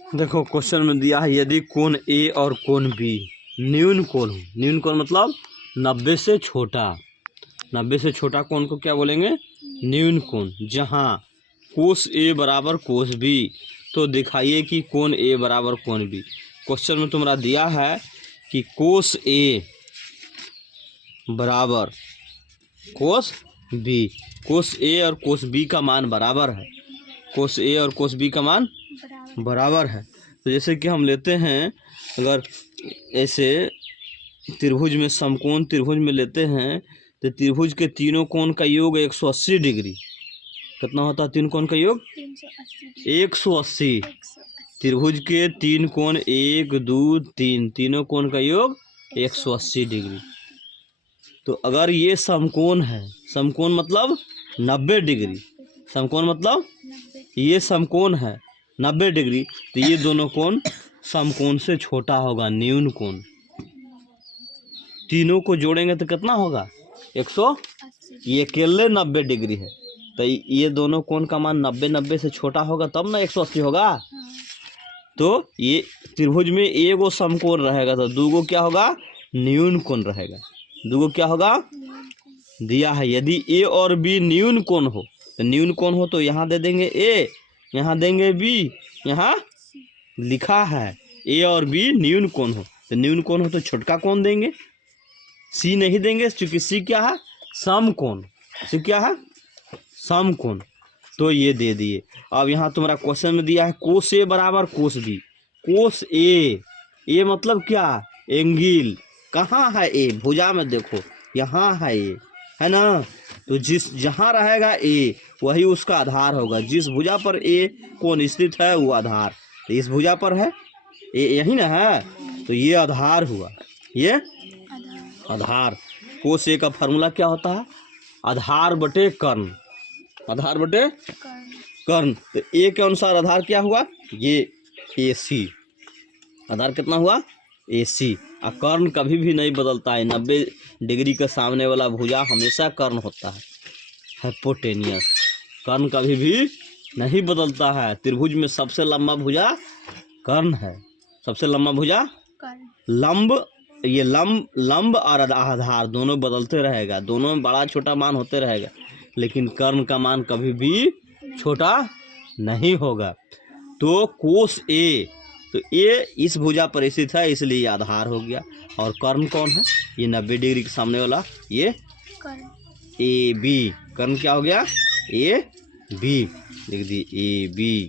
देखो क्वेश्चन में दिया है यदि कोण ए और कोण बी न्यून कोण हो। न्यून कोण मतलब 90 से छोटा। 90 से छोटा कोण को क्या बोलेंगे? न्यून कोण। जहाँ कोस ए बराबर कोस बी, तो दिखाइए कि कोण ए बराबर कोण बी। क्वेश्चन में तुम्हारा दिया है कि कोस ए बराबर कोस बी। कोस ए और कोस बी का मान बराबर है। कोस ए और कोस बी का मान बराबर है। तो जैसे कि हम लेते हैं, अगर ऐसे त्रिभुज में समकोण त्रिभुज में लेते हैं तो त्रिभुज के तीनों कोण का योग 180 डिग्री। कितना होता है तीन कोण का योग? 180। त्रिभुज के तीन कोण 1 2 3, तीनों कोण का योग 180 डिग्री। तो अगर ये समकोण है, समकोण मतलब 90 डिग्री, समकोण मतलब ये समकोण है 90 डिग्री, तो ये दोनों कोण समकोण से छोटा होगा, न्यून कोण। तीनों को जोड़ेंगे तो कितना होगा? 180। ये अकेले 90 डिग्री है, तो ये दोनों कोण का मान 90 से छोटा होगा तब ना 180 होगा। तो ये त्रिभुज में एगो समकोण रहेगा तो दूगो क्या होगा? न्यून कोण रहेगा। दूगो क्या होगा? दिया है यदि ए और बी न्यून कोण हो, तो न्यून कोण हो तो यहाँ दे देंगे ए, यहाँ देंगे बी, यहाँ लिखा है ए और बी न्यून कोण हो। तो न्यून कोण हो तो छोटका कोण देंगे, सी नहीं देंगे क्योंकि सी क्या है? समकोण। सी क्या है? समकोण। तो ये दे दिए। अब यहाँ तुम्हारा क्वेश्चन में दिया है कोस ए बराबर कोस बी। कोस ए, ए मतलब क्या? एंगल। कहाँ है ए? भुजा में देखो, यहाँ है ए, है ना? तो जहाँ रहेगा ए वही उसका आधार होगा। जिस भुजा पर ए कोण स्थित है वो आधार। तो इस भुजा पर है ए, यही ना है, तो ये आधार हुआ, ये आधार। कोस ए का फार्मूला क्या होता है? आधार बटे कर्ण। आधार बटे कर्ण। तो ए के अनुसार आधार क्या हुआ? ये ए सी। आधार कितना हुआ? ए सी। और कर्ण कभी भी नहीं बदलता है। 90 डिग्री के सामने वाला भुजा हमेशा कर्ण होता है, हाइपोटेनियस। कर्ण कभी भी नहीं बदलता है। त्रिभुज में सबसे लंबा भुजा कर्ण है। सबसे लंबा भुजा लंब। ये लंब और आधार दोनों बदलते रहेगा, दोनों में बड़ा छोटा मान होते रहेगा, लेकिन कर्ण का मान कभी भी छोटा नहीं होगा। तो कोस ए, तो ए इस भुजा पर स्थित है इसलिए आधार हो गया। और कर्ण कौन है? ये 90 डिग्री के सामने वाला, ये ए बी। कर्ण क्या हो गया? A B. लिख दी ए बी।